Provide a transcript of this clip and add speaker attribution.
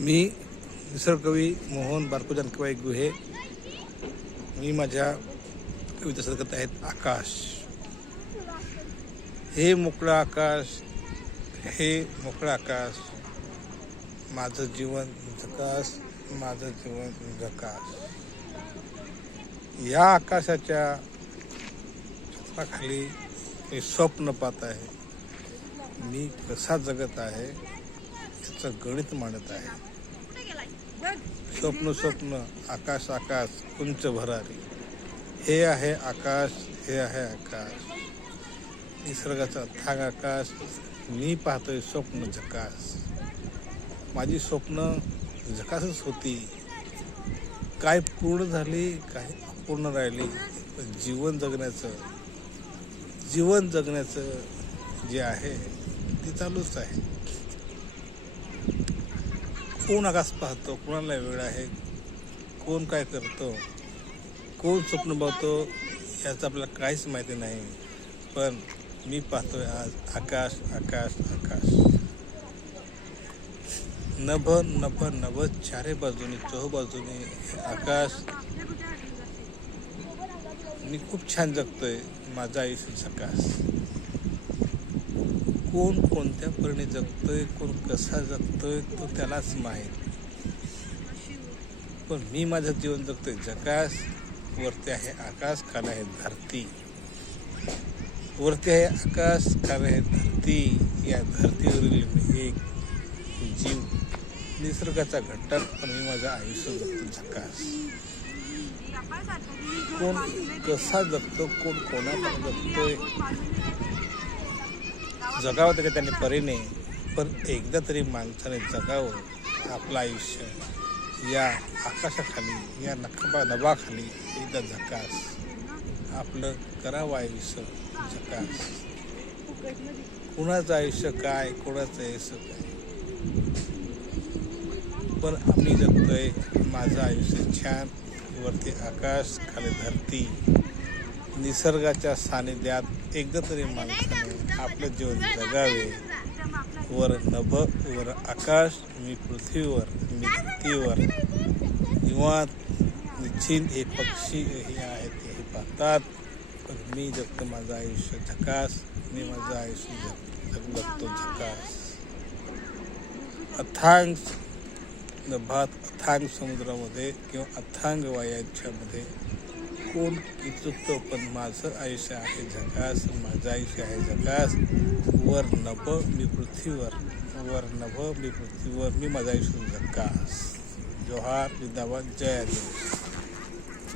Speaker 1: मी निसर्गकवी मोहन बारकू जानकीबाई गुहे. मी माझ्या कविता सरकत आहेत आकाश. हे मोकळं आकाश हे मोकळं आकाश माझं जीवन झकास माझं जीवन झकास या आकाशाच्या छताखाली मी स्वप्न पाहत आहे. मी कसा जगत आहे? याचं गणित मांडत आहे. स्वप्न स्वप्न आकाश आकाश उंच भरारी. हे आहे आकाश हे आहे आकाश. निसर्गाचा थाग आकाश. मी पाहतोय स्वप्न झकास माझी स्वप्न झकासच होती. काय पूर्ण झाली काय अपूर्ण राहिली जीवन जगण्याचं जीवन जगण्याचं जे आहे ते चालूच आहे. कोण आकाश पाहतो? कोणाला वेळ आहे? कोण काय करतो? कोण स्वप्न पाहतो याचं आपल्याला काहीच माहिती नाही. पण मी पाहतोय आज आकाश आकाश आकाश. नभ नभ नभ चारे बाजूने चौ हे आकाश. मी खूप छान जगतोय. माझा आयुष्य सकाश कोण कोणत्या परीने जगतोय कोण कसा जगतोय तो त्यालाच माहीत. पण मी माझं जीवन जगतोय. जकास वरती आहे आकाश खाली आहे धरती. वरती आहे आकाश खाली आहे धरती. या धरतीवरील मी एक जीव. निसर्गाचा घटक पण मी माझं आयुष्य जगतो झकास कोण कसा जगतो कोण कोणाकडे जगतोय जगावं तरी त्यांनी परीने पण एकदा तरी माणसाने जगावं आपलं आयुष्य. या आकाशाखाली या नखबा नभाखाली एकदा झकास. आपलं करावं आयुष्य झकास. कुणाचं आयुष्य काय कोणाचं आयुष्य काय? पण आम्ही जगतोय माझं आयुष्य छान वरती आकाश खाली धरती. निसर्गाच्या सानिध्यात एकदा तरी माणसाने आपलं जीवन जगावे. वर नभ वर आकाश मी पृथ्वीवर मी किंवा निवांत निश्चिंत हे पक्षी हे आहेत हे पाहतात. पण मी जगतो माझं आयुष्य झकास. मी माझं आयुष्य जग जग- जगतो झकास. अथांग नभात अथांग समुद्रामध्ये किंवा अथांग वायाच्यामध्ये कोण किचुकतो पण माझं आयुष्य आहे झकास माझं आयुष्य आहे झकास. वर नभ मी पृथ्वीवर. वर नभ मी पृथ्वीवर मी माझं आयुष्य झकास. जोहार जिंदाबाद जय आदिवासी